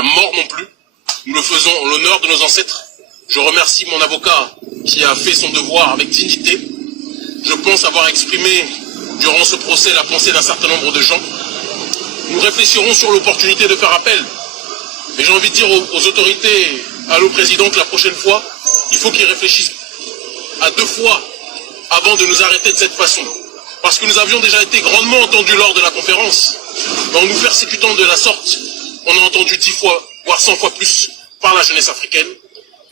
la mort non plus. Nous le faisons en l'honneur de nos ancêtres. Je remercie mon avocat qui a fait son devoir avec dignité. Je pense avoir exprimé durant ce procès la pensée d'un certain nombre de gens. Nous réfléchirons sur l'opportunité de faire appel. Mais j'ai envie de dire aux autorités, à nos présidents, que la prochaine fois, il faut qu'ils réfléchissent à 2 fois avant de nous arrêter de cette façon. Parce que nous avions déjà été grandement entendus lors de la conférence. Mais en nous persécutant de la sorte, on a entendu 10 fois, voire 100 fois plus par la jeunesse africaine.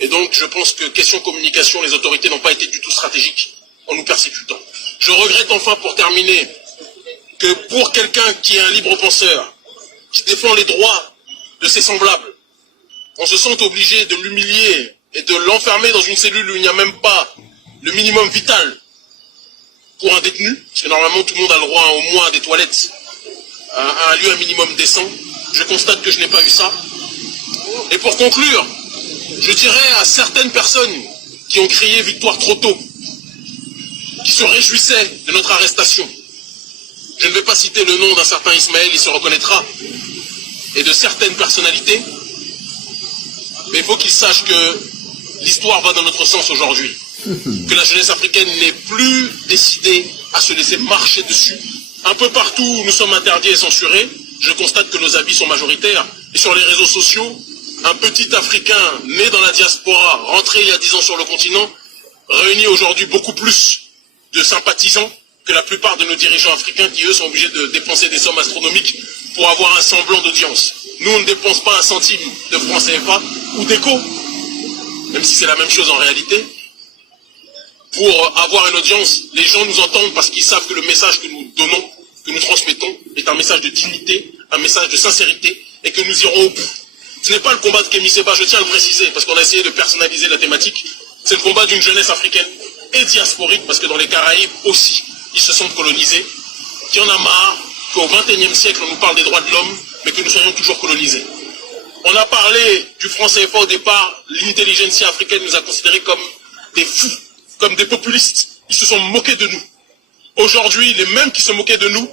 Et donc, je pense que question communication, les autorités n'ont pas été du tout stratégiques en nous persécutant. Je regrette enfin, pour terminer, que pour quelqu'un qui est un libre penseur, qui défend les droits de ses semblables, on se sente obligé de l'humilier et de l'enfermer dans une cellule où il n'y a même pas le minimum vital pour un détenu, parce que normalement tout le monde a le droit au moins à des toilettes, à un lieu un minimum décent. Je constate que je n'ai pas eu ça. Et pour conclure, je dirais à certaines personnes qui ont crié victoire trop tôt, qui se réjouissaient de notre arrestation, je ne vais pas citer le nom d'un certain Ismaël, il se reconnaîtra, et de certaines personnalités, mais il faut qu'ils sachent que l'histoire va dans notre sens aujourd'hui. Que la jeunesse africaine n'est plus décidée à se laisser marcher dessus. Un peu partout où nous sommes interdits et censurés, je constate que nos avis sont majoritaires. Et sur les réseaux sociaux, un petit Africain né dans la diaspora, rentré il y a 10 ans sur le continent, réunit aujourd'hui beaucoup plus de sympathisants que la plupart de nos dirigeants africains qui, eux, sont obligés de dépenser des sommes astronomiques pour avoir un semblant d'audience. Nous, on ne dépense pas un centime de francs CFA ou d'écho, même si c'est la même chose en réalité. Pour avoir une audience, les gens nous entendent parce qu'ils savent que le message que nous donnons, que nous transmettons, est un message de dignité, un message de sincérité, et que nous irons au bout. Ce n'est pas le combat de Kémy Séba, je tiens à le préciser, parce qu'on a essayé de personnaliser la thématique. C'est le combat d'une jeunesse africaine et diasporique, parce que dans les Caraïbes aussi, ils se sentent colonisés, qui en a marre qu'au XXIe siècle, on nous parle des droits de l'homme, mais que nous soyons toujours colonisés. On a parlé du franc CFA au départ, l'intelligentsia africaine nous a considérés comme des fous, comme des populistes. Ils se sont moqués de nous. Aujourd'hui, les mêmes qui se moquaient de nous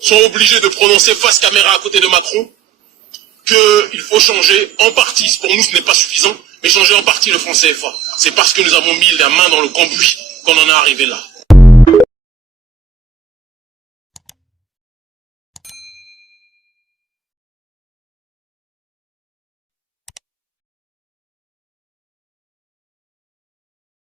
sont obligés de prononcer face caméra à côté de Macron qu'il faut changer en partie. Pour nous, ce n'est pas suffisant, mais changer en partie le franc CFA. C'est parce que nous avons mis la main dans le cambouis qu'on en est arrivé là.